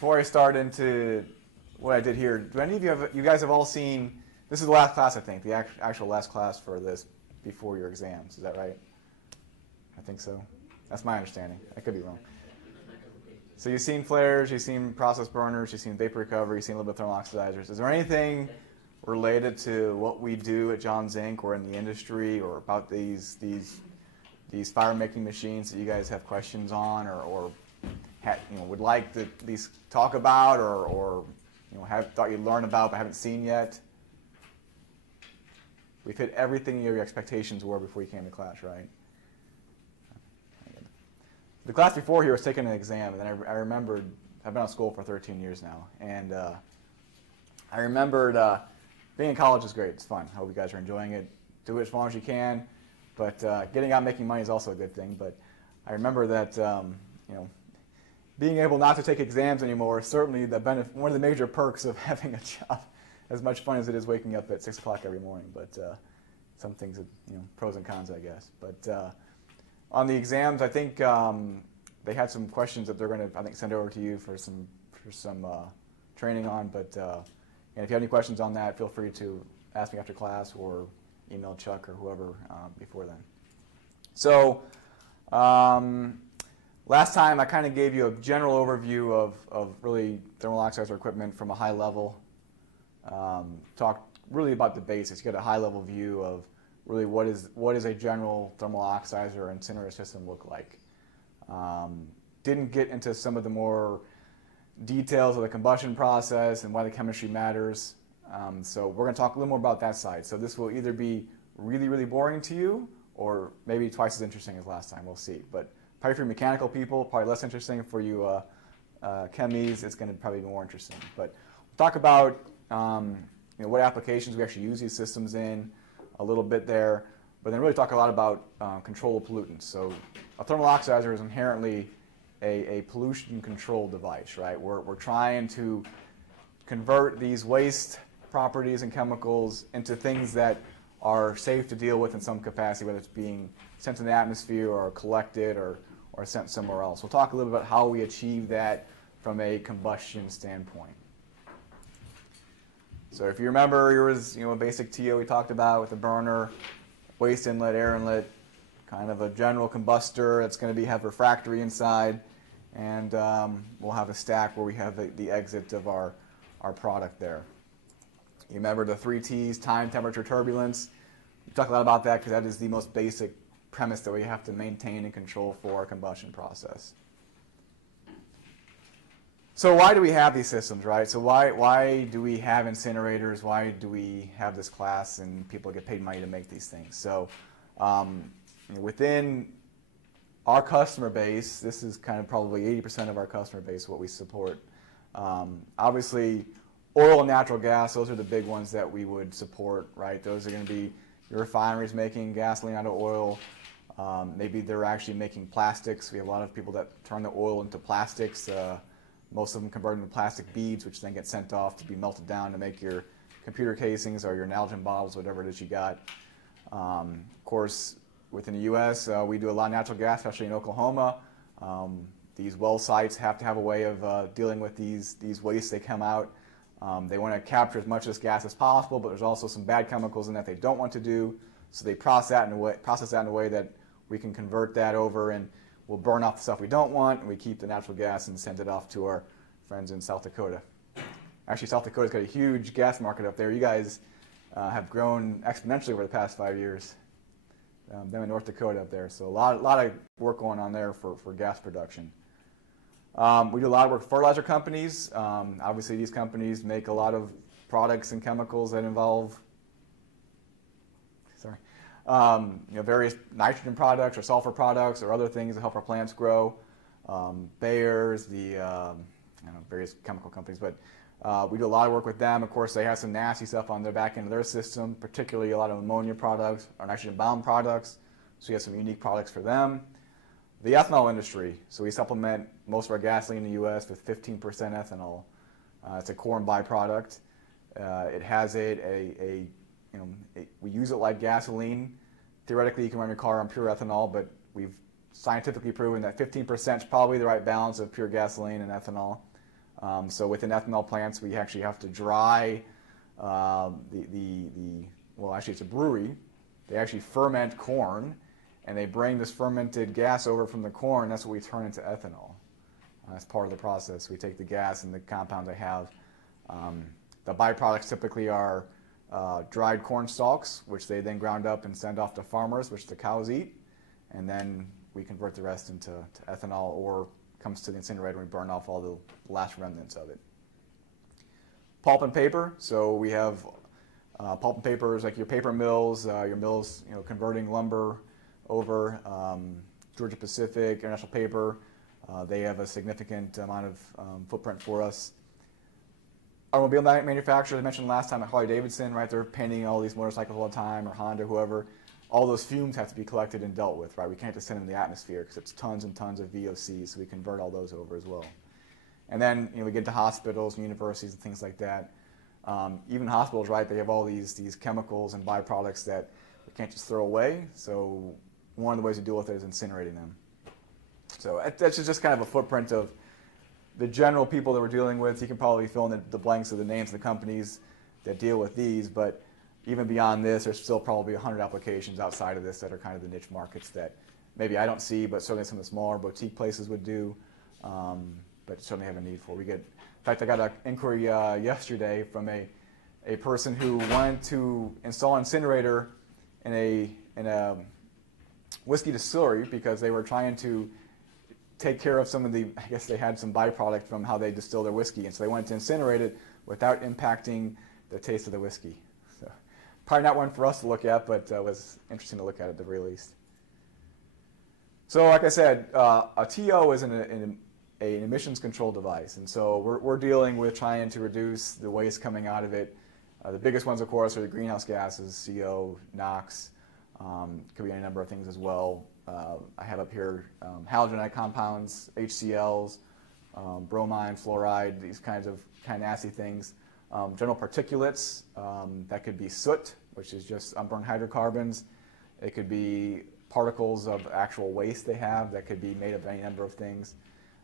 before I start into what I did here, do any of you guys have all seen, this is the last class I think, the actual last class for this before your exams, is that right? I think so. That's my understanding. I could be wrong. So you've seen flares, you've seen process burners, you've seen vapor recovery, you've seen a little bit of thermal oxidizers. Is there anything related to what we do at Johns Inc. or in the industry or about these fire making machines that you guys have questions on or would like to at least talk about or have thought you'd learn about but haven't seen yet? We've hit everything your expectations were before you came to class, right? The class before here was taking an exam, and then I remembered, I've been out of school for 13 years now, and I remembered being in college is great. It's fun. I hope you guys are enjoying it. Do it as long as you can, but getting out and making money is also a good thing. But I remember that being able not to take exams anymore is certainly one of the major perks of having a job. As much fun as it is waking up at 6 o'clock every morning, but some things, pros and cons, I guess. But on the exams, I think they had some questions that they're going to, I think, send over to you for some training on. But and if you have any questions on that, feel free to ask me after class or email Chuck or whoever before then. So last time I kind of gave you a general overview of really thermal oxidizer equipment from a high level. Talked really about the basics. You get a high level view of really what is a general thermal oxidizer or incinerator system look like. Didn't get into some of the more details of the combustion process and why the chemistry matters. So we're going to talk a little more about that side. So this will either be really, really boring to you or maybe twice as interesting as last time. We'll see. But probably for mechanical people, probably less interesting. For you chemies, it's going to probably be more interesting. But we'll talk about what applications we actually use these systems in, a little bit there, but then really talk a lot about control of pollutants. So a thermal oxidizer is inherently a pollution control device, right? We're trying to convert these waste properties and chemicals into things that are safe to deal with in some capacity, whether it's being sent to the atmosphere or collected or sent somewhere else. We'll talk a little bit about how we achieve that from a combustion standpoint. So if you remember, there was a basic TO we talked about with a burner, waste inlet, air inlet, kind of a general combustor that's going to have refractory inside, and we'll have a stack where we have the exit of our product there. You remember the 3 T's, time, temperature, turbulence. We talk a lot about that because that is the most basic premise that we have to maintain and control for our combustion process. So why do we have these systems, right? So why do we have incinerators? Why do we have this class and people get paid money to make these things? So within our customer base, this is kind of probably 80% of our customer base, what we support. Obviously, oil and natural gas, those are the big ones that we would support, right? Those are going to be your refineries making gasoline out of oil. Maybe they're actually making plastics. We have a lot of people that turn the oil into plastics. Most of them convert into plastic beads, which then get sent off to be melted down to make your computer casings or your Nalgene bottles, whatever it is you got. Of course, within the U.S., we do a lot of natural gas, especially in Oklahoma. These well sites have to have a way of dealing with these wastes. They come out. They want to capture as much of this gas as possible, but there's also some bad chemicals in that they don't want to do. So they process that in a way that we can convert that over and we'll burn off the stuff we don't want, and we keep the natural gas and send it off to our friends in South Dakota. Actually, South Dakota's got a huge gas market up there. You guys have grown exponentially over the past 5 years. Them in North Dakota up there. So a lot of work going on there for gas production. We do a lot of work with fertilizer companies. Obviously, these companies make a lot of products and chemicals that involve various nitrogen products or sulfur products or other things that help our plants grow. Bayers, various chemical companies, but we do a lot of work with them. Of course, they have some nasty stuff on the back end of their system, particularly a lot of ammonia products or nitrogen-bound products. So we have some unique products for them. The ethanol industry. So we supplement most of our gasoline in the U.S. with 15% ethanol. It's a corn byproduct. It has we use it like gasoline. Theoretically, you can run your car on pure ethanol, but we've scientifically proven that 15% is probably the right balance of pure gasoline and ethanol. So within ethanol plants, we actually have to dry well, actually it's a brewery. They actually ferment corn, and they bring this fermented gas over from the corn. That's what we turn into ethanol. That's part of the process. We take the gas and the compound they have. The byproducts typically are dried corn stalks, which they then ground up and send off to farmers, which the cows eat, and then we convert the rest into ethanol, or comes to the incinerator and we burn off all the last remnants of it. Pulp and paper. So we have pulp and papers like your paper mills, converting lumber over. Georgia Pacific, International Paper, they have a significant amount of footprint for us. Automobile manufacturers, I mentioned last time at Harley-Davidson, right? They're painting all these motorcycles all the time, or Honda, whoever. All those fumes have to be collected and dealt with, right? We can't just send them in the atmosphere because it's tons and tons of VOCs, so we convert all those over as well. And then we get into hospitals and universities and things like that. Even hospitals, right? They have all these chemicals and byproducts that we can't just throw away. So one of the ways to deal with it is incinerating them. So that's just kind of a footprint of the general people that we're dealing with. You can probably fill in the blanks of the names of the companies that deal with these, but even beyond this, there's still probably 100 applications outside of this that are kind of the niche markets that maybe I don't see, but certainly some of the smaller boutique places would do, but certainly have a need for. In fact, I got an inquiry yesterday from a person who wanted to install an incinerator in a whiskey distillery because they were trying to take care of some of the, I guess they had some byproduct from how they distill their whiskey, and so they wanted to incinerate it without impacting the taste of the whiskey. So probably not one for us to look at, but it was interesting to look at the very least. So like I said, a TO is an emissions control device, and so we're dealing with trying to reduce the waste coming out of it. The biggest ones, of course, are the greenhouse gases, CO, Nox, could be any number of things as well. I have up here halogenite compounds, HCLs, bromine, fluoride, these kinds of nasty things. General particulates, that could be soot, which is just unburned hydrocarbons. It could be particles of actual waste they have that could be made of any number of things.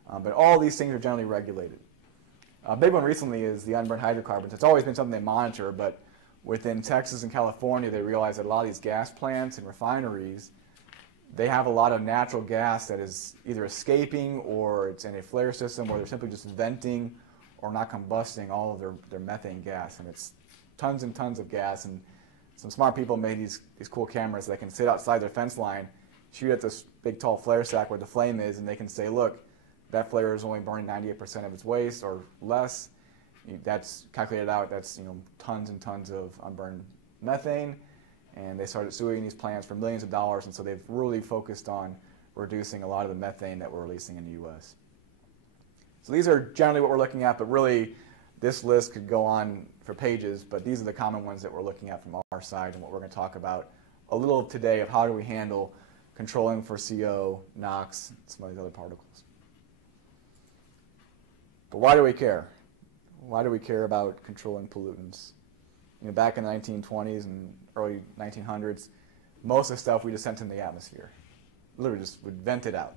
But all these things are generally regulated. A big one recently is the unburned hydrocarbons. It's always been something they monitor, but within Texas and California, they realize that a lot of these gas plants and refineries, they have a lot of natural gas that is either escaping or it's in a flare system, or they're simply just venting or not combusting all of their methane gas. And it's tons and tons of gas. And some smart people made these cool cameras that can sit outside their fence line, shoot at this big tall flare stack where the flame is, and they can say, look, that flare is only burning 98% of its waste or less. That's calculated out. That's tons and tons of unburned methane. And they started suing these plants for millions of dollars, and so they've really focused on reducing a lot of the methane that we're releasing in the U.S. So these are generally what we're looking at, but really this list could go on for pages, but these are the common ones that we're looking at from our side and what we're going to talk about a little today of how do we handle controlling for CO, NOx, and some of these other particles. But why do we care? Why do we care about controlling pollutants? Back in the 1920s and early 1900s, most of the stuff we just sent in the atmosphere. Literally just would vent it out.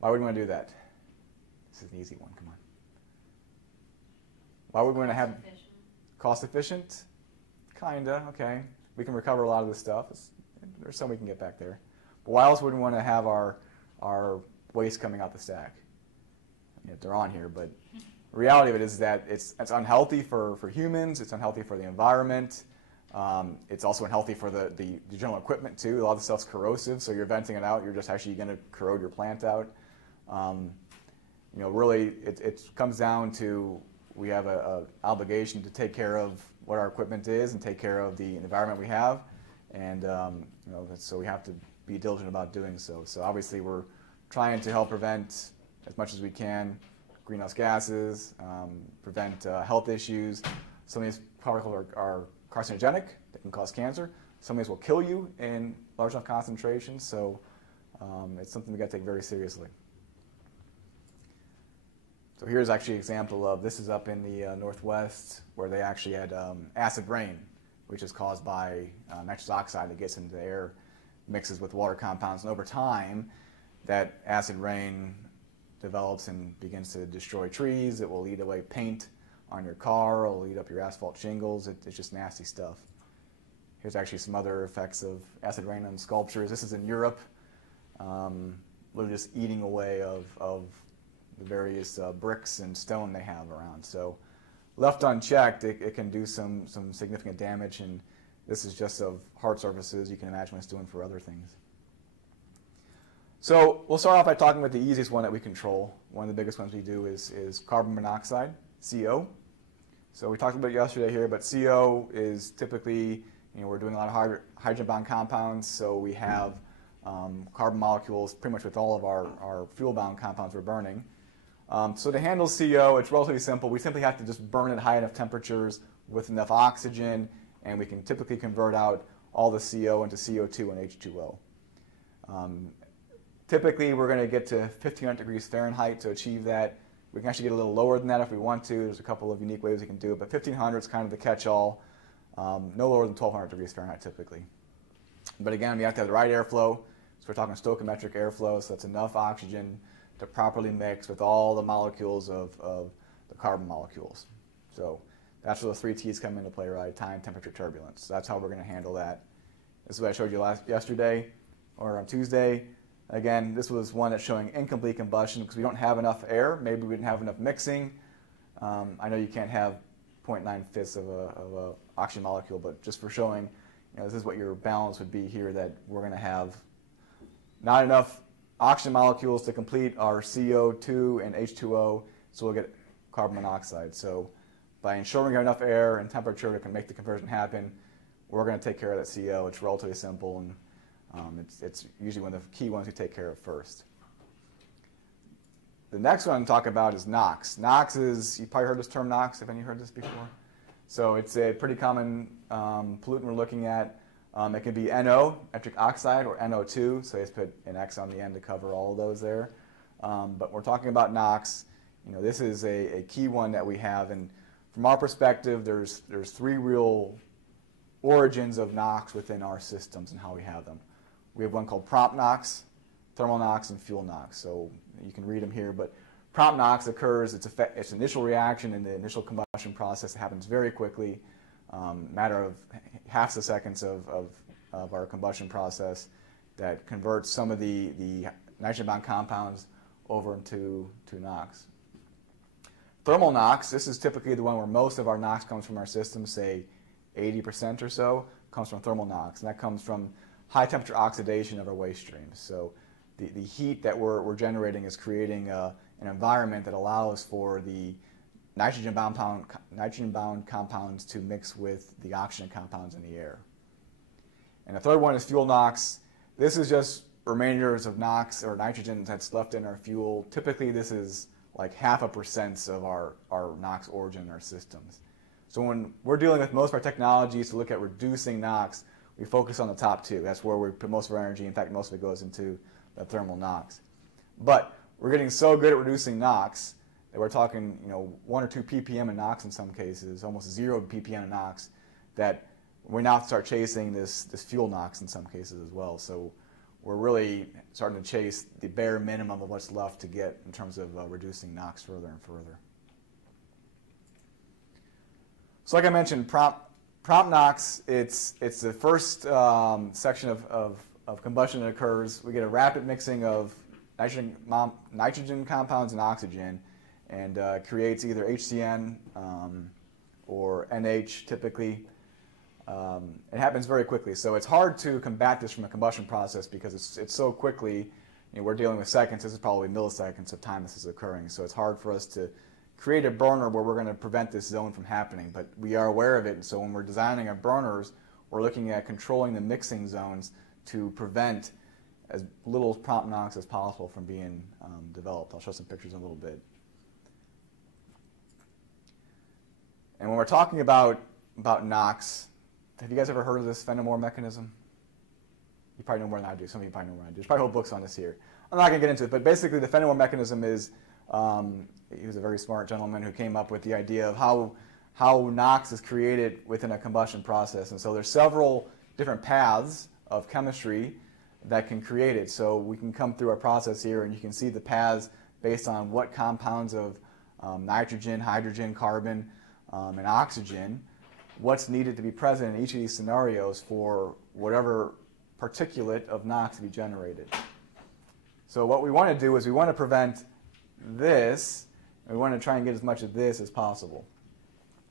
Why would we want to do that? This is an easy one, come on. Why would we want to have cost efficient? Kinda, okay. We can recover a lot of this stuff. There's some we can get back there. But why else would we want to have our waste coming out the stack? They're on here, but the reality of it is that it's unhealthy for humans, it's unhealthy for the environment, it's also unhealthy for the general equipment too. A lot of the stuff's corrosive, so you're venting it out, you're just actually going to corrode your plant out. Really it comes down to we have an obligation to take care of what our equipment is and take care of the environment we have, and so we have to be diligent about doing so. So obviously we're trying to help prevent as much as we can greenhouse gases, prevent health issues. Some of these particles are carcinogenic, they can cause cancer. Some of these will kill you in large enough concentrations, so it's something we've got to take very seriously. So here's actually an example of, this is up in the Northwest where they actually had acid rain, which is caused by nitrous oxide that gets into the air, mixes with water compounds, and over time that acid rain develops and begins to destroy trees. It will eat away paint on your car. It will eat up your asphalt shingles. It's just nasty stuff. Here's actually some other effects of acid rain on sculptures. This is in Europe. Literally just eating away of the various bricks and stone they have around. So left unchecked, it can do some significant damage, and this is just of hard surfaces. You can imagine what it's doing for other things. So we'll start off by talking about the easiest one that we control. One of the biggest ones we do is carbon monoxide, CO. So we talked about it yesterday here, but CO is typically, we're doing a lot of hydrogen bond compounds, so we have carbon molecules pretty much with all of our fuel bound compounds we're burning. So to handle CO, it's relatively simple. We simply have to just burn at high enough temperatures with enough oxygen, and we can typically convert out all the CO into CO2 and H2O. Typically, we're going to get to 1500 degrees Fahrenheit to achieve that. We can actually get a little lower than that if we want to. There's a couple of unique ways we can do it, but 1500 is kind of the catch-all. No lower than 1200 degrees Fahrenheit typically. But again, we have to have the right airflow. So we're talking stoichiometric airflow, so that's enough oxygen to properly mix with all the molecules of the carbon molecules. So that's where the 3 T's come into play, right? Time, temperature, turbulence. So that's how we're going to handle that. This is what I showed you yesterday or on Tuesday. Again, this was one that's showing incomplete combustion because we don't have enough air. Maybe we didn't have enough mixing. I know you can't have 0.9 of a oxygen molecule, but just for showing, this is what your balance would be here, that we're going to have not enough oxygen molecules to complete our CO2 and H2O, so we'll get carbon monoxide. So by ensuring we have enough air and temperature to make the conversion happen, we're going to take care of that CO. It's relatively simple, and it's usually one of the key ones we take care of first. The next one I'm talking about is NOx. NOx is, you probably heard this term NOx, have any heard this before? So it's a pretty common pollutant we're looking at. It can be NO, nitric oxide, or NO2, so they just put an X on the end to cover all of those there. But we're talking about NOx. This is a key one that we have, and from our perspective, there's 3 real origins of NOx within our systems and how we have them. We have one called prompt NOx, thermal NOx, and fuel NOx. So you can read them here, but prompt NOx occurs, it's initial reaction in the initial combustion process. It happens very quickly, matter of half the seconds of our combustion process, that converts some of the nitrogen bound compounds over into NOx. Thermal NOx, this is typically the one where most of our NOx comes from our system, say 80% or so comes from thermal NOx, and that comes from high temperature oxidation of our waste streams. So the heat that we're generating is creating an environment that allows for the nitrogen-bound compounds to mix with the oxygen compounds in the air. And the third one is fuel NOx. This is just remainders of NOx or nitrogen that's left in our fuel. Typically, this is like 0.5% of our NOx origin in our systems. So when we're dealing with most of our technologies to look at reducing NOx, we focus on the top 2. That's where we put most of our energy. In fact, most of it goes into the thermal NOx. But we're getting so good at reducing NOx that we're talking, 1 or 2 ppm in NOx in some cases, almost 0 ppm in NOx, that we now start chasing this fuel NOx in some cases as well. So we're really starting to chase the bare minimum of what's left to get in terms of reducing NOx further and further. So like I mentioned, prompt NOx, it's the first section of combustion that occurs. We get a rapid mixing of nitrogen compounds and oxygen, and creates either HCN or NH typically. It happens very quickly, so it's hard to combat this from a combustion process because it's so quickly. We're dealing with seconds. This is probably milliseconds of time this is occurring, so it's hard for us to create a burner where we're going to prevent this zone from happening, but we are aware of it, and so when we're designing our burners, we're looking at controlling the mixing zones to prevent as little prompt NOx as possible from being developed. I'll show some pictures in a little bit. And when we're talking about NOx, have you guys ever heard of this Fenimore mechanism? You probably know more than I do. Some of you probably know more than I do. There's probably whole books on this here. I'm not going to get into it, but basically the Fenimore mechanism is, he was a very smart gentleman who came up with the idea of how NOx is created within a combustion process. And so there's several different paths of chemistry that can create it. So we can come through our process here and you can see the paths based on what compounds of nitrogen, hydrogen, carbon, and oxygen, what's needed to be present in each of these scenarios for whatever particulate of NOx to be generated. So what we want to do is we want to prevent this, and we want to try and get as much of this as possible.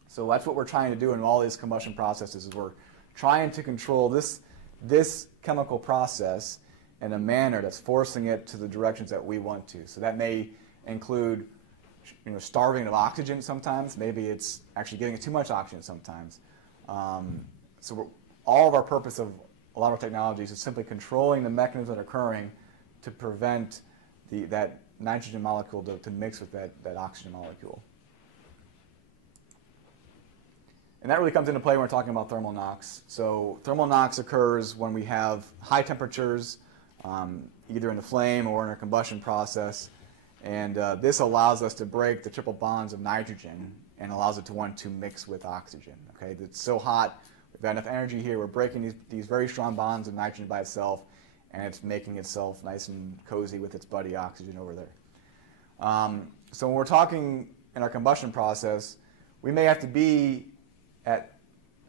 So that's what we're trying to do in all these combustion processes, is we're trying to control this chemical process in a manner that's forcing it to the directions that we want to. So that may include starving of oxygen sometimes. Maybe it's actually giving it too much oxygen sometimes. All of our purpose of a lot of technologies is simply controlling the mechanisms that are occurring to prevent that nitrogen molecule to mix with that oxygen molecule. And that really comes into play when we're talking about thermal NOx. So thermal NOx occurs when we have high temperatures, either in the flame or in a combustion process. And this allows us to break the triple bonds of nitrogen and allows it to want to mix with oxygen. Okay, it's so hot, we've got enough energy here, we're breaking these very strong bonds of nitrogen by itself, and it's making itself nice and cozy with its buddy oxygen over there. So when we're talking in our combustion process, we may have to be at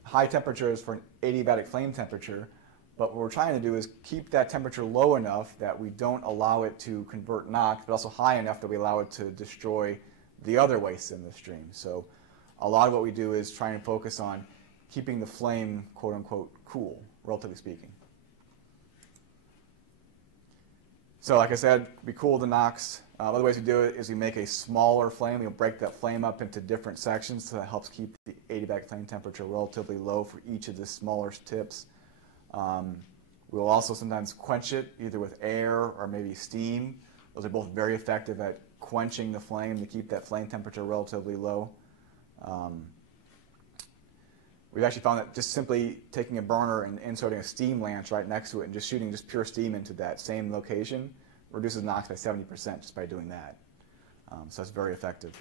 high temperatures for an adiabatic flame temperature, but what we're trying to do is keep that temperature low enough that we don't allow it to convert NOx, but also high enough that we allow it to destroy the other wastes in the stream. So a lot of what we do is try and focus on keeping the flame, quote unquote, cool, relatively speaking. So like I said, we cool the NOx. Other ways we do it is we make a smaller flame. We'll break that flame up into different sections, so that helps keep the adiabatic flame temperature relatively low for each of the smaller tips. We'll also sometimes quench it either with air or maybe steam. Those are both very effective at quenching the flame to keep that flame temperature relatively low. We've actually found that just simply taking a burner and inserting a steam lance right next to it and just shooting just pure steam into that same location reduces NOx by 70% just by doing that. So that's very effective.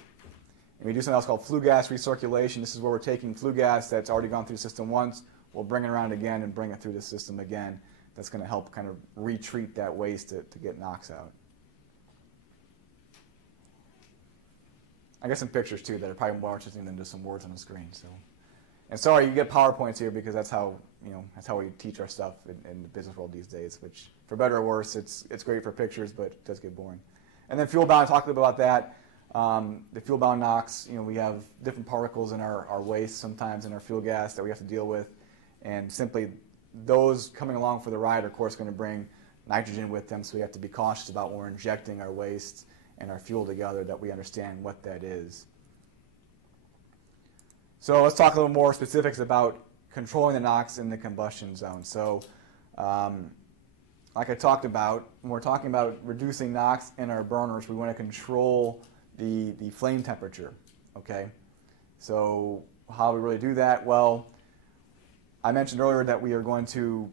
And we do something else called flue gas recirculation. This is where we're taking flue gas that's already gone through the system once, we'll bring it around again and bring it through the system again. That's going to help kind of retreat that waste to get NOx out. I got some pictures too that are probably more interesting than just some words on the screen. So, and sorry, you get PowerPoints here because that's how we teach our stuff in the business world these days. Which, for better or worse, it's great for pictures, but it does get boring. And then fuel bound, talked a little bit about that. The fuel bound NOx, we have different particles in our waste sometimes in our fuel gas that we have to deal with, and simply those coming along for the ride are, of course, going to bring nitrogen with them. So we have to be cautious about when we're injecting our waste and our fuel together that we understand what that is. So let's talk a little more specifics about controlling the NOx in the combustion zone. So like I talked about, when we're talking about reducing NOx in our burners, we want to control the flame temperature. Okay, so how do we really do that? Well, I mentioned earlier that we are going to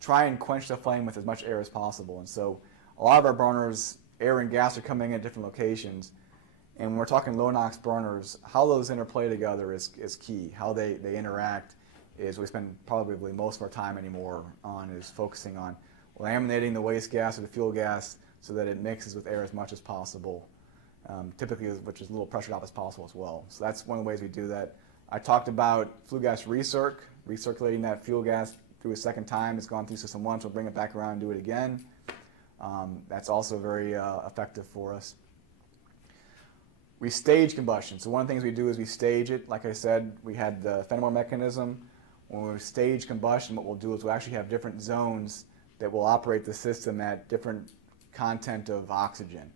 try and quench the flame with as much air as possible. And so a lot of our burners, air and gas are coming in at different locations. And when we're talking low NOx burners, how those interplay together is key. How they interact is we spend probably most of our time anymore on is focusing on laminating the waste gas or the fuel gas so that it mixes with air as much as possible, typically which is a little pressure drop as possible as well. So that's one of the ways we do that. I talked about flue gas recirculating that fuel gas through a second time. It's gone through system once, we'll bring it back around and do it again. That's also very effective for us. We stage combustion. So one of the things we do is we stage it. Like I said, we had the Fenimore mechanism. When we stage combustion, what we'll do is we'll actually have different zones that will operate the system at different content of oxygen.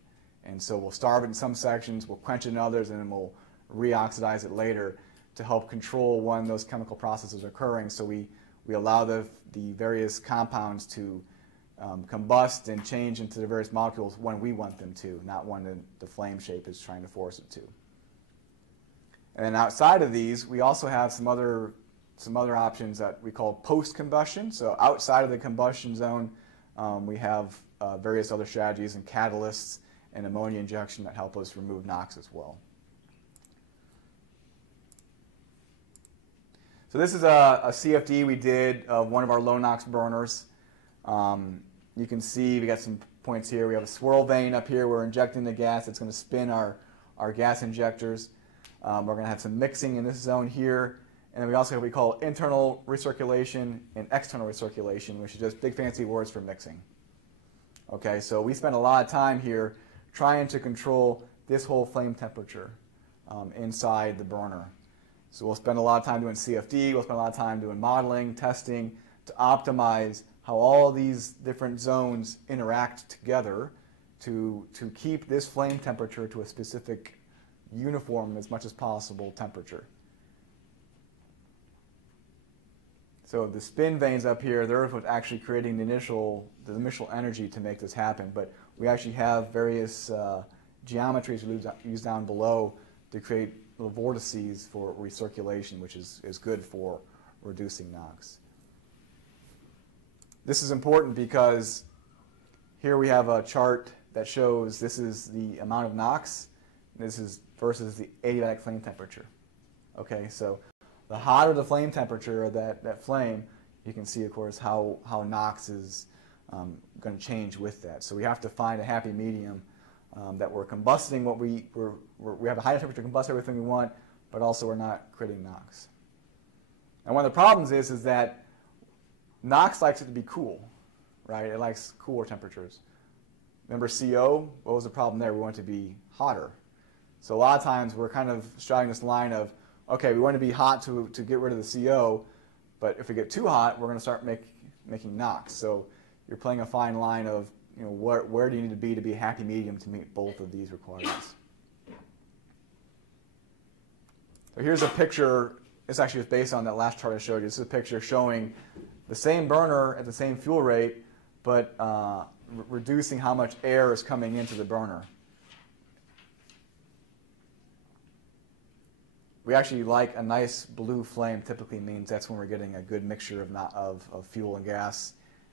And so we'll starve it in some sections, we'll quench it in others, and then we'll reoxidize it later to help control when those chemical processes are occurring. So we allow the various compounds to combust and change into the various molecules when we want them to, not when the flame shape is trying to force it to. And then outside of these, we also have some other options that we call post-combustion. So outside of the combustion zone, we have various other strategies and catalysts and ammonia injection that help us remove NOx as well. So this is a CFD we did of one of our low NOx burners. You can see we got some points here. We have a swirl vane up here. We're injecting the gas. It's going to spin our gas injectors. We're going to have some mixing in this zone here. And then we also have what we call internal recirculation and external recirculation, which is just big fancy words for mixing. Okay, so we spend a lot of time here trying to control this whole flame temperature inside the burner. So we'll spend a lot of time doing CFD, we'll spend a lot of time doing modeling, testing to optimize how all these different zones interact together to keep this flame temperature to a specific uniform as much as possible temperature. So the spin vanes up here, they're what's actually creating the initial energy to make this happen, but we actually have various geometries we use down below to create little vortices for recirculation, which is good for reducing NOx. This is important because here we have a chart that shows this is the amount of NOx, this is versus the adiabatic flame temperature. Okay, so the hotter the flame temperature of that flame, you can see, of course, how NOx is going to change with that. So we have to find a happy medium that we're combusting what we have a high temperature to combust everything we want, but also we're not creating NOx. And one of the problems is that NOx likes it to be cool, right? It likes cooler temperatures. Remember CO? What was the problem there? We want it to be hotter. So a lot of times we're kind of straddling this line of, okay, we want to be hot to get rid of the CO, but if we get too hot, we're going to start making NOx. So you're playing a fine line of, where do you need to be a happy medium to meet both of these requirements. So here's a picture. This actually is based on that last chart I showed you. This is a picture showing the same burner at the same fuel rate, but reducing how much air is coming into the burner. We actually like a nice blue flame. Typically means that's when we're getting a good mixture of fuel and gas.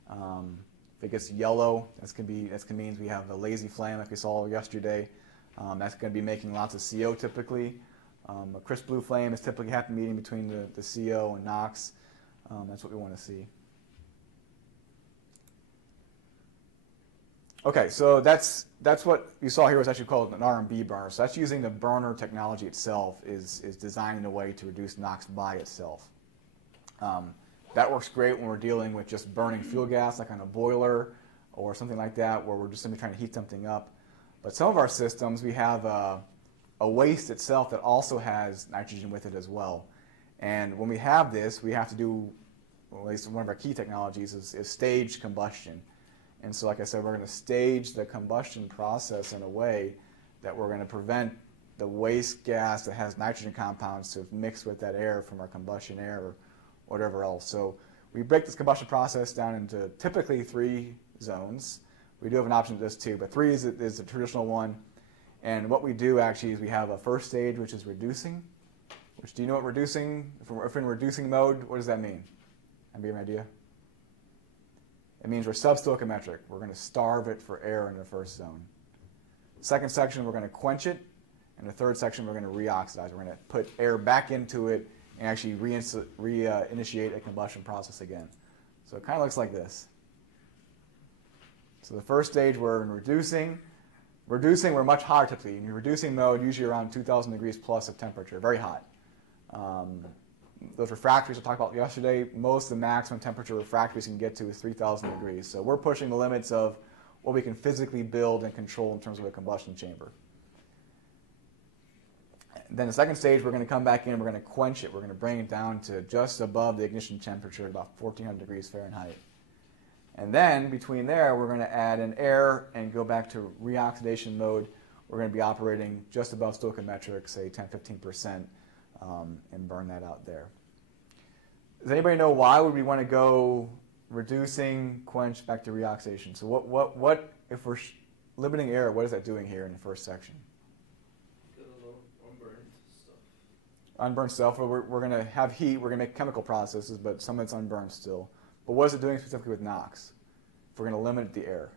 If it gets yellow, that means we have a lazy flame like we saw yesterday. That's going to be making lots of CO typically. A crisp blue flame is typically a happy medium between the CO and NOx. That's what we want to see. Okay, so that's what you saw here was actually called an R&B burner. So that's using the burner technology itself is designed in a way to reduce NOx by itself. That works great when we're dealing with just burning fuel gas, like on a boiler or something like that, where we're just simply trying to heat something up. But some of our systems, we have a waste itself that also has nitrogen with it as well. And when we have this, we have to do, well, at least one of our key technologies is staged combustion. And so, like I said, we're going to stage the combustion process in a way that we're going to prevent the waste gas that has nitrogen compounds to mix with that air from our combustion air or whatever else. So we break this combustion process down into typically 3 zones. We do have an option to this too, but 3 is the traditional one. And what we do actually is we have a first stage, which is reducing. Which, do you know what reducing, if we're in reducing mode, what does that mean? Anybody have an idea? It means we're substoichiometric. We're going to starve it for air in the first zone. Second section, we're going to quench it. And the third section, we're going to reoxidize. We're going to put air back into it and actually reinitiate a combustion process again. So it kind of looks like this. So the first stage, we're in reducing. Reducing, we're much hotter typically. In your reducing mode, usually around 2,000 degrees plus of temperature, very hot. Those refractories I talked about yesterday, most of the maximum temperature refractories can get to is 3,000 degrees. So we're pushing the limits of what we can physically build and control in terms of a combustion chamber. Then the second stage, we're going to come back in and we're going to quench it. We're going to bring it down to just above the ignition temperature, about 1,400 degrees Fahrenheit. And then between there, we're going to add in air and go back to reoxidation mode. We're going to be operating just above stoichiometric, say 10-15%, and burn that out there. Does anybody know why would we want to go reducing, quench, back to reoxidation? So what if we're limiting air, what is that doing here in the first section? Unburned stuff. We're going to have heat. We're going to make chemical processes, but some of it's unburned still. But what is it doing specifically with NOx? If we're going to limit the air.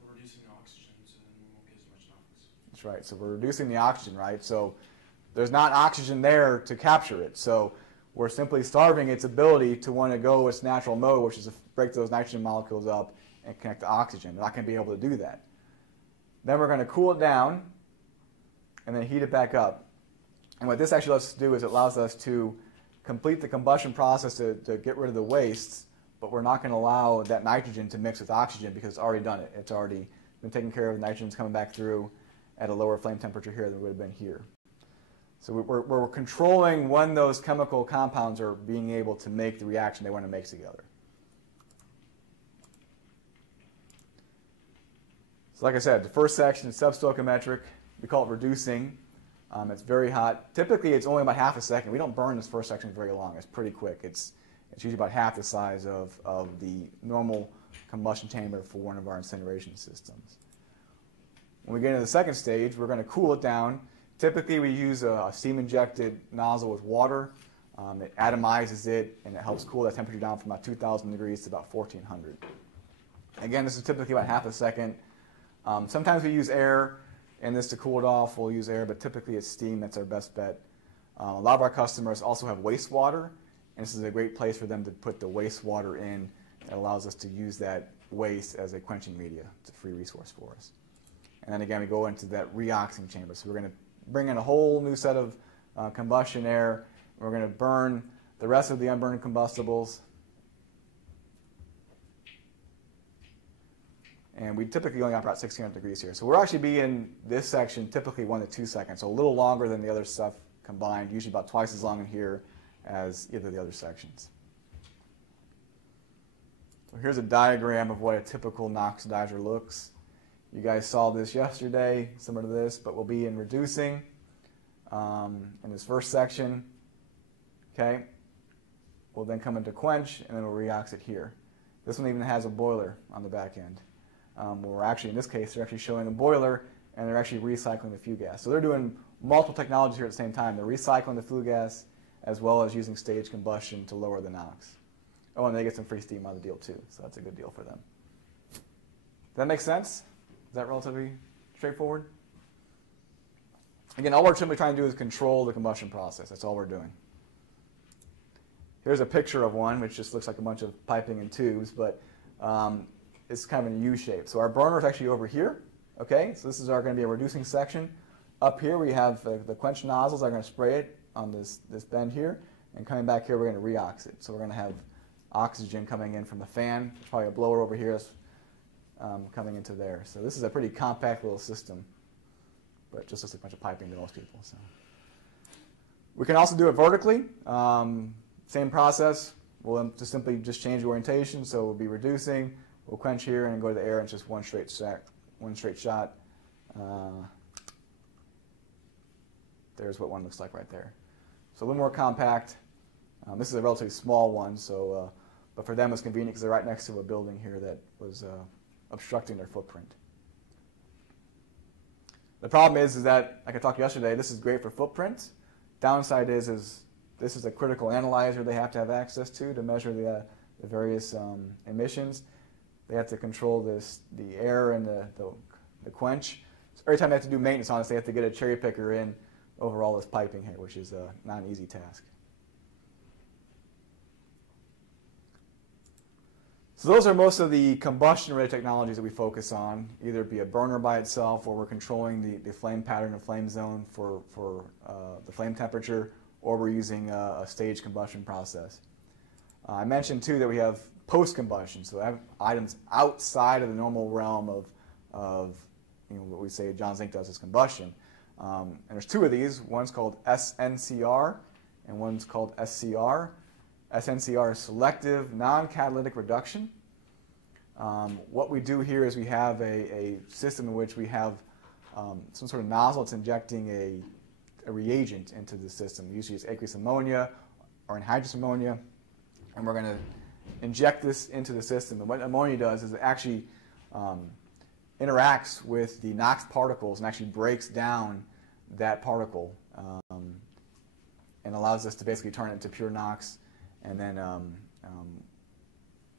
We're reducing the oxygen, so then we won't get as much NOx. That's right. So we're reducing the oxygen, right? So there's not oxygen there to capture it. So we're simply starving its ability to want to go its natural mode, which is to break those nitrogen molecules up and connect to oxygen. They're not going to be able to do that. Then we're going to cool it down and then heat it back up. And what this actually lets us do is it allows us to complete the combustion process to get rid of the wastes, but we're not going to allow that nitrogen to mix with oxygen because it's already done it. It's already been taken care of. The nitrogen's coming back through at a lower flame temperature here than it would have been here. So we're controlling when those chemical compounds are being able to make the reaction they want to make together. So like I said, the first section is substoichiometric. We call it reducing. It's very hot. Typically, it's only about half a second. We don't burn this first section very long. It's pretty quick. It's usually about half the size of the normal combustion chamber for one of our incineration systems. When we get into the second stage, we're going to cool it down. Typically, we use a steam-injected nozzle with water. It atomizes it, and it helps cool that temperature down from about 2,000 degrees to about 1,400. Again, this is typically about half a second. Sometimes we use air in this to cool it off. We'll use air, but typically it's steam. That's our best bet. A lot of our customers also have wastewater, and this is a great place for them to put the wastewater in. It allows us to use that waste as a quenching media. It's a free resource for us. And then again, we go into that reoxing chamber. So we're going to bring in a whole new set of combustion air. We're going to burn the rest of the unburned combustibles. And we typically only operate 1600 degrees here. So we'll actually be in this section typically 1 to 2 seconds, so a little longer than the other stuff combined, usually about twice as long in here as either of the other sections. So here's a diagram of what a typical NOx diger looks. You guys saw this yesterday, similar to this, but we'll be in reducing in this first section. Okay. We'll then come into quench, and then we'll reox it here. This one even has a boiler on the back end. We're actually, in this case, they're actually showing a boiler, and they're actually recycling the flue gas. So they're doing multiple technologies here at the same time. They're recycling the flue gas as well as using staged combustion to lower the NOx. Oh, and they get some free steam out of the deal too, so that's a good deal for them. Does that make sense? Is that relatively straightforward? Again, all we're simply trying to do is control the combustion process. That's all we're doing. Here's a picture of one, which just looks like a bunch of piping and tubes, but it's kind of in a U shape. So our burner is actually over here. Okay, so this is going to be a reducing section. Up here we have the quench nozzles. I'm going to spray it on this bend here, and coming back here we're going to reox it. So we're going to have oxygen coming in from the fan. There's probably a blower over here that's coming into there. So this is a pretty compact little system, but it just looks like a bunch of piping to most people. So we can also do it vertically. Same process. We'll just simply change the orientation. So we'll be reducing. We'll quench here and then go to the air, and it's just one straight shot. There's what one looks like right there. So a little more compact. This is a relatively small one, so but for them it's convenient because they're right next to a building here that was obstructing their footprint. The problem is that, like I talked yesterday, this is great for footprint. Downside is this is a critical analyzer they have to have access to measure the various emissions. They have to control the air and the quench. So every time they have to do maintenance on this, they have to get a cherry picker in over all this piping here, which is not an easy task. So those are most of the combustion-related technologies that we focus on, either it be a burner by itself, or we're controlling the flame pattern and flame zone for the flame temperature, or we're using a staged combustion process. I mentioned too that we have post-combustion, so we have items outside of the normal realm of what we say John Zink does is combustion. And there's two of these. One's called SNCR, and one's called SCR. SNCR is selective non-catalytic reduction. What we do here is we have a system in which we have some sort of nozzle that's injecting a reagent into the system. Usually it's aqueous ammonia or anhydrous ammonia, and we're going to inject this into the system. And what ammonia does is it actually interacts with the NOx particles and actually breaks down that particle and allows us to basically turn it into pure NOx and then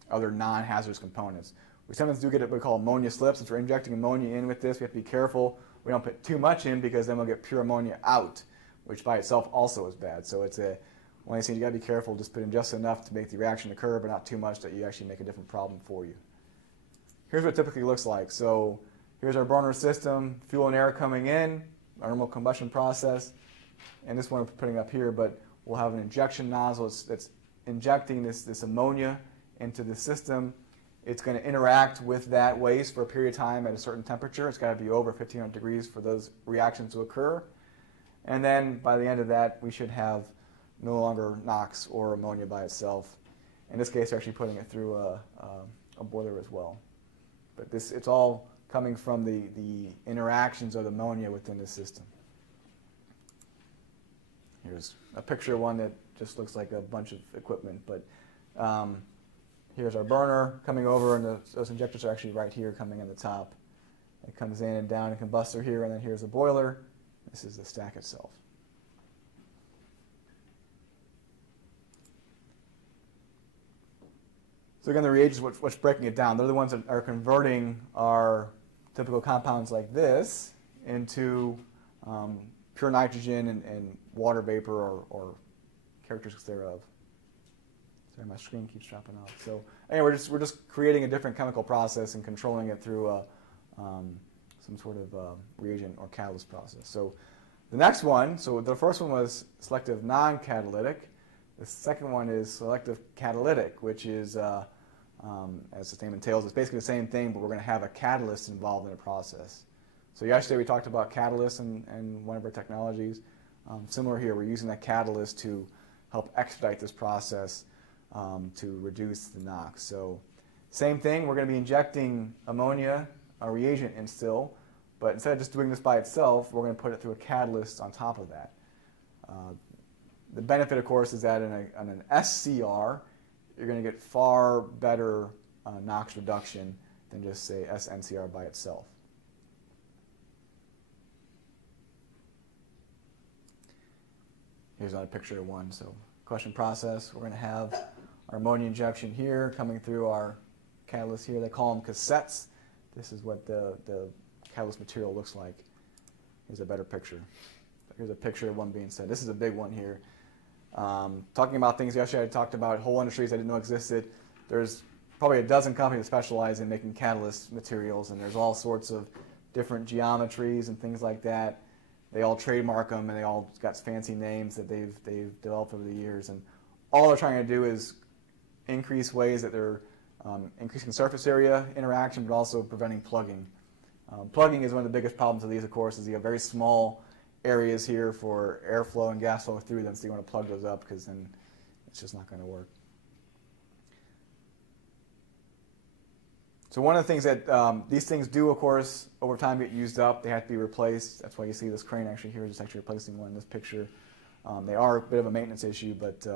other non-hazardous components. We sometimes do get what we call ammonia slips. Since we're injecting ammonia in with this, we have to be careful we don't put too much in because then we'll get pure ammonia out, which by itself also is bad. So one of these things you got to be careful, just put in just enough to make the reaction occur, but not too much that you actually make a different problem for you. Here's what it typically looks like. So here's our burner system, fuel and air coming in, our normal combustion process, and this one we're putting up here, but we'll have an injection nozzle that's injecting this ammonia into the system. It's going to interact with that waste for a period of time at a certain temperature. It's got to be over 1500 degrees for those reactions to occur. And then by the end of that, we should have no longer NOx or ammonia by itself. In this case, we're actually putting it through a boiler as well. But it's all coming from the interactions of ammonia within the system. Here's a picture of one that just looks like a bunch of equipment. But here's our burner coming over, and those injectors are actually right here coming in the top. It comes in and down a combustor here, and then here's the boiler. This is the stack itself. So again, the reagents, what's breaking it down, they're the ones that are converting our typical compounds like this into pure nitrogen and water vapor or characteristics thereof. Sorry, my screen keeps dropping off. So anyway, we're just creating a different chemical process and controlling it through some sort of reagent or catalyst process. So the next one, so the first one was selective non-catalytic. The second one is selective catalytic, which is, as the name entails, it's basically the same thing, but we're going to have a catalyst involved in the process. So yesterday we talked about catalysts and one of our technologies. Similar here, we're using that catalyst to help expedite this process to reduce the NOx. So same thing, we're going to be injecting ammonia, a reagent in still, but instead of just doing this by itself, we're going to put it through a catalyst on top of that. The benefit, of course, is that in an SCR, you're going to get far better NOx reduction than just, say, SNCR by itself. Here's another picture of one. So combustion process, we're going to have our ammonia injection here coming through our catalyst here. They call them cassettes. This is what the catalyst material looks like. Here's a better picture. Here's a picture of one being set. This is a big one here. Talking about things yesterday, I talked about whole industries I didn't know existed. There's probably a dozen companies that specialize in making catalyst materials, and there's all sorts of different geometries and things like that. They all trademark them, and they all got fancy names that they've developed over the years. And all they're trying to do is increase ways that they're increasing surface area interaction, but also preventing plugging. Plugging is one of the biggest problems of these, of course, is you have very small areas here for airflow and gas flow through them, so you want to plug those up because then it's just not going to work. So one of the things that these things do, of course, over time get used up. They have to be replaced. That's why you see this crane actually here is actually replacing one in this picture. They are a bit of a maintenance issue, but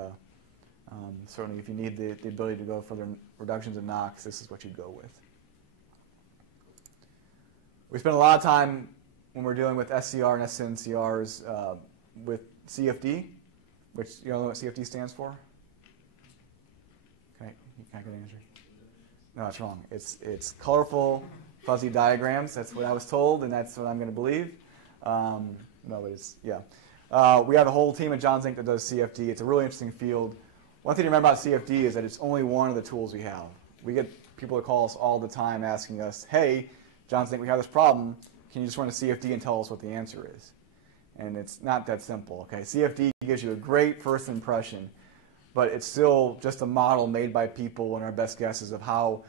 certainly if you need the ability to go further reductions in NOx, this is what you'd go with. We spend a lot of time when we're dealing with SCR and SNCRs with CFD, which you all know what CFD stands for? Okay, you can't get an answer. No, that's wrong. It's colorful, fuzzy diagrams. That's what I was told, and that's what I'm going to believe. No, but it's, yeah. We have a whole team at Johns Inc. that does CFD. It's a really interesting field. One thing to remember about CFD is that it's only one of the tools we have. We get people that call us all the time asking us, hey, Johns Inc., we have this problem. Can you just run a CFD and tell us what the answer is? And it's not that simple. Okay, CFD gives you a great first impression, but it's still just a model made by people and our best guesses of how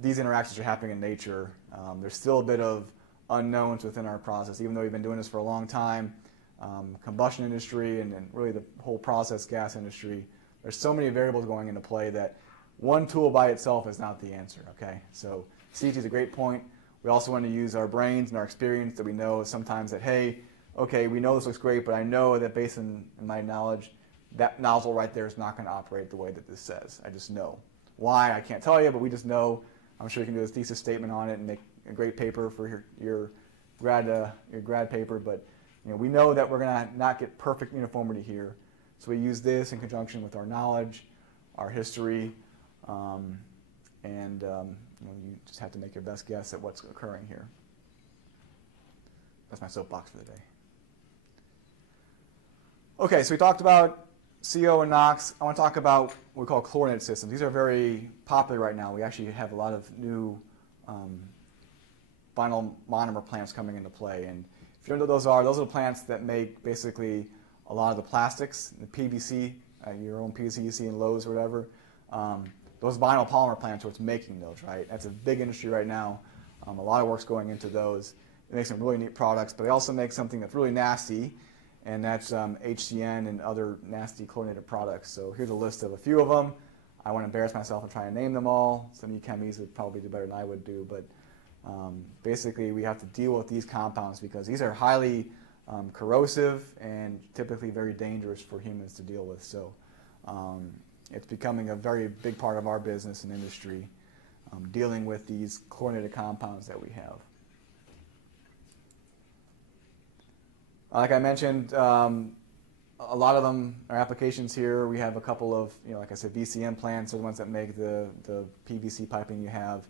these interactions are happening in nature. There's still a bit of unknowns within our process, even though we've been doing this for a long time. Combustion industry and really the whole process gas industry, there's so many variables going into play that one tool by itself is not the answer. Okay, so CFD is a great point. We also want to use our brains and our experience that we know sometimes that, hey, okay, we know this looks great, but I know that based on my knowledge, that nozzle right there is not going to operate the way that this says. I just know. Why? I can't tell you, but we just know. I'm sure you can do a thesis statement on it and make a great paper for your grad paper, but we know that we're going to not get perfect uniformity here. So we use this in conjunction with our knowledge, our history, and you just have to make your best guess at what's occurring here. That's my soapbox for the day. Okay, so we talked about CO and NOx, I want to talk about what we call chlorinated systems. These are very popular right now. We actually have a lot of new vinyl monomer plants coming into play. And if you don't know what those are the plants that make basically a lot of the plastics, the PVC, your own PVC you see in Lowe's or whatever. Those vinyl polymer plants are what's making those, right? That's a big industry right now. A lot of work's going into those. They make some really neat products, but they also make something that's really nasty, and that's HCN and other nasty chlorinated products. So here's a list of a few of them. I won't embarrass myself and try to name them all. Some of you chemies would probably do better than I would do, but basically we have to deal with these compounds because these are highly corrosive and typically very dangerous for humans to deal with. So it's becoming a very big part of our business and industry, dealing with these chlorinated compounds that we have. Like I mentioned, a lot of them are applications here. We have a couple of, like I said, VCM plants are the ones that make the PVC piping you have,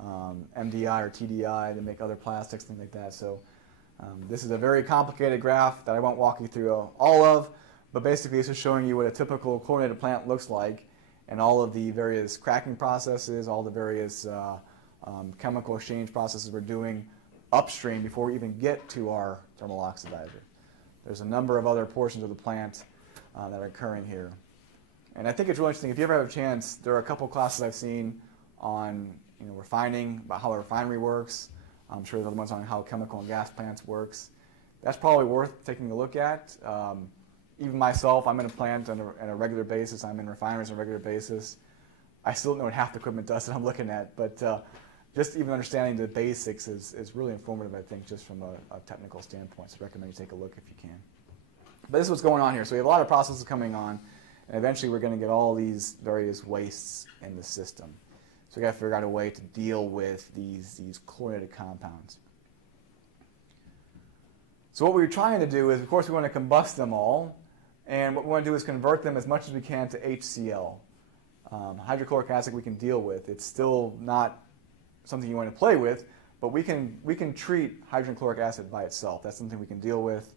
MDI or TDI that make other plastics, things like that. So this is a very complicated graph that I won't walk you through all of, but basically it's just showing you what a typical chlorinated plant looks like and all of the various cracking processes, all the various chemical exchange processes we're doing upstream before we even get to our thermal oxidizer. There's a number of other portions of the plant that are occurring here. And I think it's really interesting. If you ever have a chance, there are a couple classes I've seen on refining, about how a refinery works. I'm sure there's other ones on how chemical and gas plants works. That's probably worth taking a look at. Even myself, I'm in a plant on a regular basis. I'm in refineries on a regular basis. I still don't know what half the equipment does that I'm looking at, but just even understanding the basics is really informative, I think, just from a technical standpoint. So I recommend you take a look if you can. But this is what's going on here. So we have a lot of processes coming on, and eventually we're going to get all these various wastes in the system. So we got to figure out a way to deal with these chlorinated compounds. So what we're trying to do is, of course, we want to combust them all, and what we want to do is convert them as much as we can to HCl. Hydrochloric acid we can deal with. It's still not something you want to play with, but we can treat hydrogen chloric acid by itself. That's something we can deal with.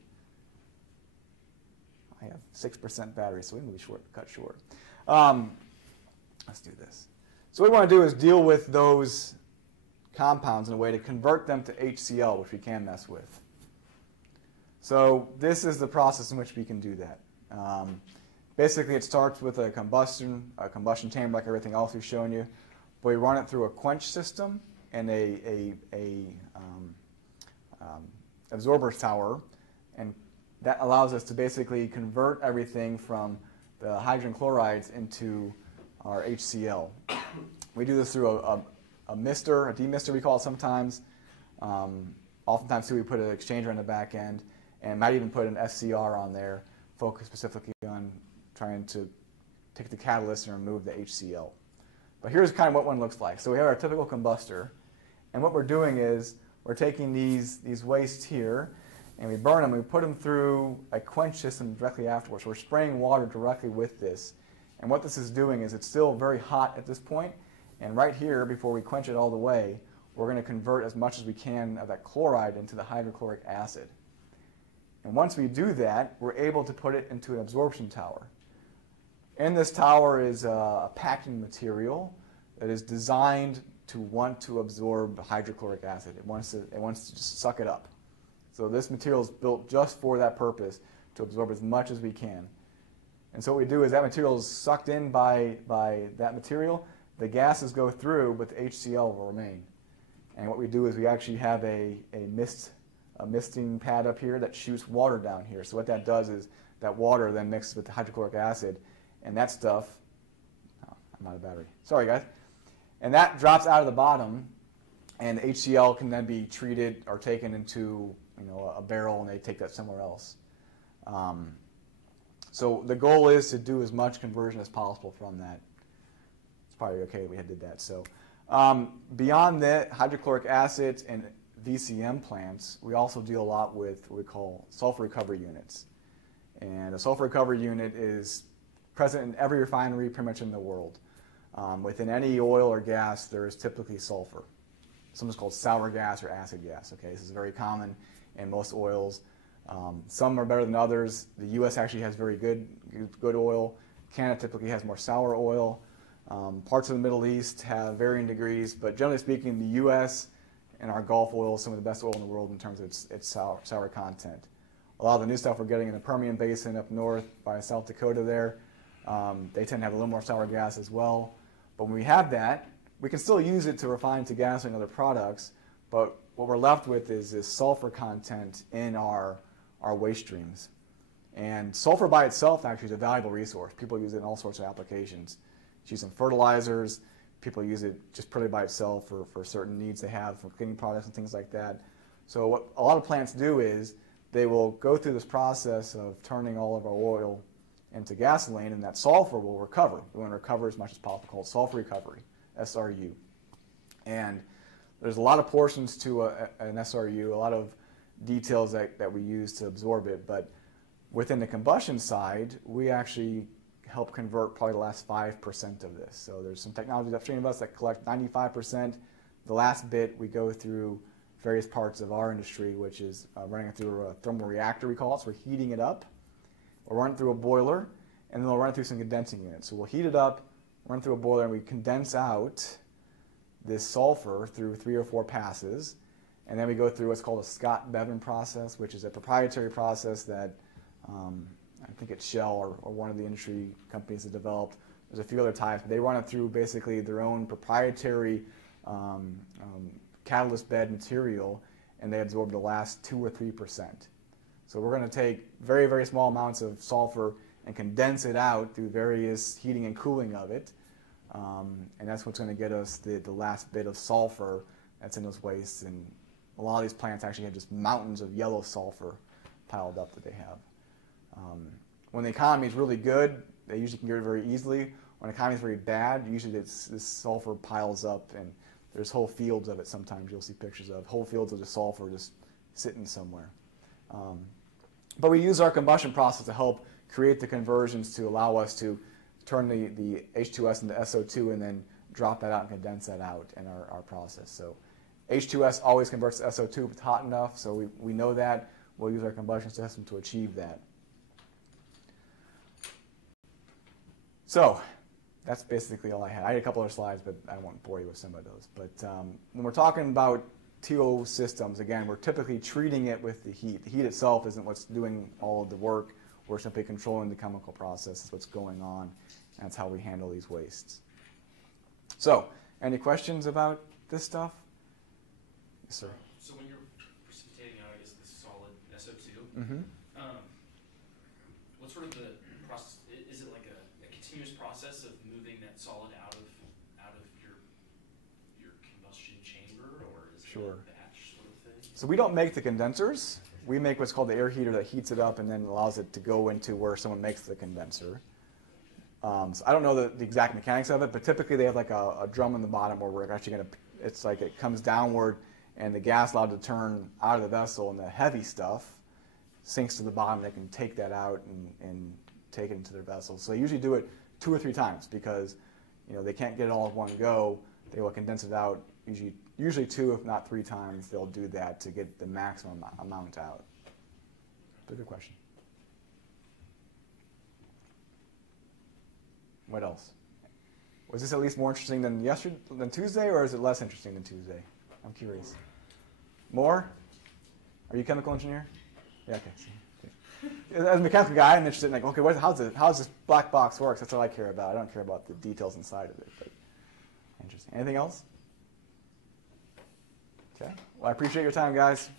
I have 6% battery, so we can be cut short. Let's do this. So what we want to do is deal with those compounds in a way to convert them to HCl, which we can mess with. So this is the process in which we can do that. Basically, it starts with a combustion chamber like everything else we've shown you. But we run it through a quench system and a absorber tower, and that allows us to basically convert everything from the hydrogen chlorides into our HCl. We do this through a mister, a demister we call it sometimes. Oftentimes too we put an exchanger on the back end and might even put an SCR on there, focused specifically on trying to take the catalyst and remove the HCl. But here's kind of what one looks like. So we have our typical combustor, and what we're doing is we're taking these wastes here and we burn them. We put them through a quench system directly afterwards. So we're spraying water directly with this. And what this is doing is it's still very hot at this point, and right here, before we quench it all the way, we're going to convert as much as we can of that chloride into the hydrochloric acid. And once we do that, we're able to put it into an absorption tower. In this tower is a packing material that is designed to want to absorb hydrochloric acid. It wants to just suck it up. So this material is built just for that purpose, to absorb as much as we can. And so what we do is that material is sucked in by that material. The gases go through, but the HCl will remain. And what we do is we actually have a misting pad up here that shoots water down here. So what that does is that water then mixes with the hydrochloric acid, and that stuff, oh, I'm out of battery. Sorry, guys. And that drops out of the bottom, and HCl can then be treated or taken into a barrel, and they take that somewhere else. So the goal is to do as much conversion as possible from that. It's probably okay that we did that. So beyond that, hydrochloric acid and VCM plants, we also deal a lot with what we call sulfur recovery units. And a sulfur recovery unit is present in every refinery pretty much in the world. Within any oil or gas, there is typically sulfur. Sometimes called sour gas or acid gas. Okay, this is very common in most oils. Some are better than others. The U.S. actually has very good oil. Canada typically has more sour oil. Parts of the Middle East have varying degrees, but generally speaking, the U.S. and our Gulf oil is some of the best oil in the world in terms of its sour content. A lot of the new stuff we're getting in the Permian Basin up north by South Dakota there, they tend to have a little more sour gas as well. But when we have that, we can still use it to refine to gasoline and other products, but what we're left with is this sulfur content in our waste streams. And sulfur by itself actually is a valuable resource. People use it in all sorts of applications. It's used in fertilizers. People use it just purely by itself for certain needs they have for cleaning products and things like that. So what a lot of plants do is they will go through this process of turning all of our oil into gasoline, and that sulfur will recover. We want to recover as much as possible, called sulfur recovery, SRU. And there's a lot of portions to an SRU, a lot of details that we use to absorb it, but within the combustion side, we actually help convert probably the last 5% of this. So there's some technologies upstream of us that collect 95%. The last bit we go through various parts of our industry, which is running it through a thermal reactor, we call it. So we're heating it up. We'll run it through a boiler, and then we'll run it through some condensing units. So we'll heat it up, run through a boiler, and we condense out this sulfur through 3 or 4 passes. And then we go through what's called a Scott-Bevan process, which is a proprietary process that I think it's Shell or one of the industry companies that developed. There's a few other types. But they run it through basically their own proprietary catalyst bed material, and they absorb the last 2 or 3%. So we're going to take very, very small amounts of sulfur and condense it out through various heating and cooling of it. And that's what's going to get us the last bit of sulfur that's in those wastes. And a lot of these plants actually have just mountains of yellow sulfur piled up that they have. When the economy is really good, they usually can get it very easily. When the economy is very bad, usually this sulfur piles up, and there's whole fields of it sometimes. You'll see pictures of whole fields of the sulfur just sitting somewhere. But we use our combustion process to help create the conversions to allow us to turn the H2S into SO2 and then drop that out and condense that out in our process. So H2S always converts to SO2 if it's hot enough, so we know that. We'll use our combustion system to achieve that. So that's basically all I had. I had a couple other slides, but I won't bore you with some of those. But when we're talking about TO systems, again, we're typically treating it with the heat. The heat itself isn't what's doing all of the work. We're simply controlling the chemical process. That's what's going on. And that's how we handle these wastes. So, any questions about this stuff? Yes, sir. So when you're precipitating out, I guess, this solid SO2, Mm-hmm. what's sort of the process? Is it like a continuous process of moving that solid out of your combustion chamber, or is it a batch sort of thing? So we don't make the condensers. We make what's called the air heater that heats it up and then allows it to go into where someone makes the condenser. So I don't know the exact mechanics of it, but typically they have like a drum in the bottom where we're actually going to, it's like it comes downward and the gas allowed to turn out of the vessel, and the heavy stuff sinks to the bottom. They can take that out and take it into their vessel. So they usually do it 2 or 3 times because they can't get it all at one go. They will condense it out usually 2, if not 3 times. They'll do that to get the maximum amount out. But good question. What else? Was this at least more interesting than Tuesday, or is it less interesting than Tuesday? I'm curious. More? Are you a chemical engineer? Yeah, okay. As a mechanical guy, I'm interested in how's this black box works? That's all I care about. I don't care about the details inside of it. But interesting. Anything else? Okay. Well, I appreciate your time, guys.